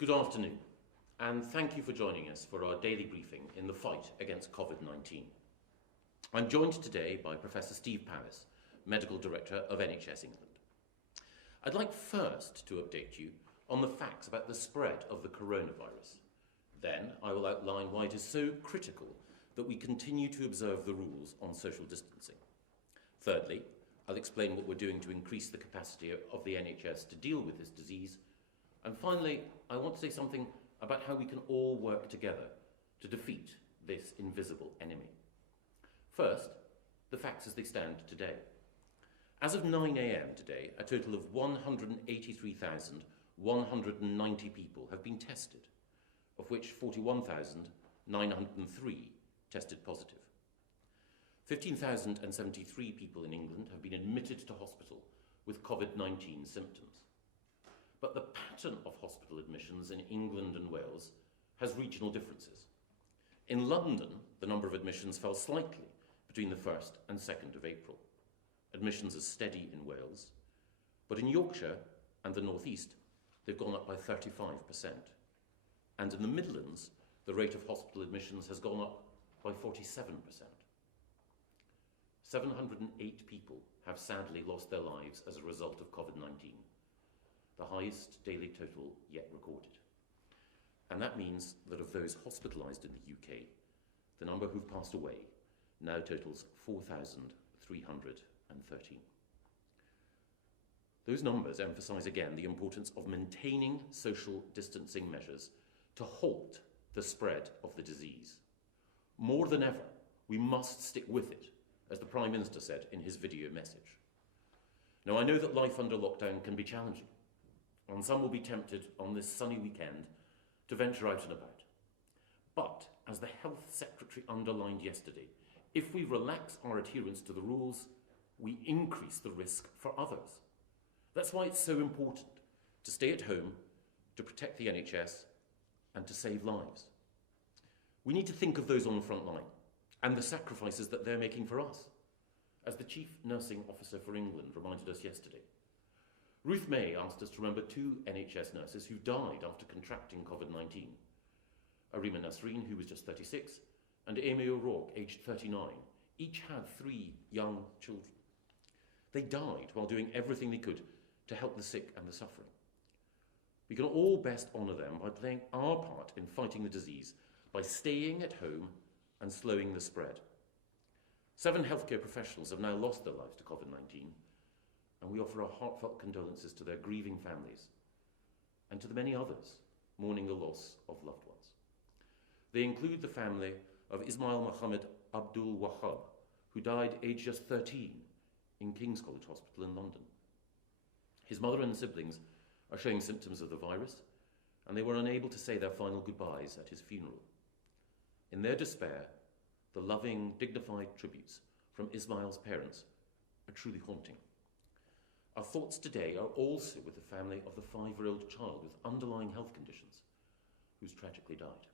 Good afternoon, and thank you for joining us for our daily briefing in the fight against Covid-19. I'm joined today by Professor Steve Powis, Medical Director of NHS England. I'd like first to update you on the facts about the spread of the coronavirus. Then I will outline why it is so critical that we continue to observe the rules on social distancing. Thirdly, I'll explain what we're doing to increase the capacity of the NHS to deal with this disease. And finally, I want to say something about how we can all work together to defeat this invisible enemy. First, the facts as they stand today. As of 9 a.m. today, a total of 183,190 people have been tested, of which 41,903 tested positive. 15,073 people in England have been admitted to hospital with Covid-19 symptoms. But the pattern of hospital admissions in England and Wales has regional differences. In London, the number of admissions fell slightly between the 1st and 2nd of April. Admissions are steady in Wales, but in Yorkshire and the North East, they've gone up by 35%. And in the Midlands, the rate of hospital admissions has gone up by 47%. 708 people have sadly lost their lives as a result of Covid-19, the highest daily total yet recorded. And that means that of those hospitalised in the UK, the number who've passed away now totals 4,313. Those numbers emphasise again the importance of maintaining social distancing measures to halt the spread of the disease. More than ever, we must stick with it, as the Prime Minister said in his video message. Now, I know that life under lockdown can be challenging, and some will be tempted on this sunny weekend to venture out and about. But, as the Health Secretary underlined yesterday, if we relax our adherence to the rules, we increase the risk for others. That's why it's so important to stay at home, to protect the NHS, and to save lives. We need to think of those on the front line and the sacrifices that they're making for us, as the Chief Nursing Officer for England reminded us yesterday. Ruth May asked us to remember 2 NHS nurses who died after contracting Covid-19. Arima Nasreen, who was just 36, and Amy O'Rourke, aged 39. Each had 3 young children. They died while doing everything they could to help the sick and the suffering. We can all best honour them by playing our part in fighting the disease, by staying at home and slowing the spread. 7 healthcare professionals have now lost their lives to Covid-19, and we offer our heartfelt condolences to their grieving families and to the many others mourning the loss of loved ones. They include the family of Ismail Mohammed Abdul Wahab, who died aged just 13 in King's College Hospital in London. His mother and siblings are showing symptoms of the virus, and they were unable to say their final goodbyes at his funeral. In their despair, the loving, dignified tributes from Ismail's parents are truly haunting. Our thoughts today are also with the family of the 5-year-old child with underlying health conditions who's tragically died.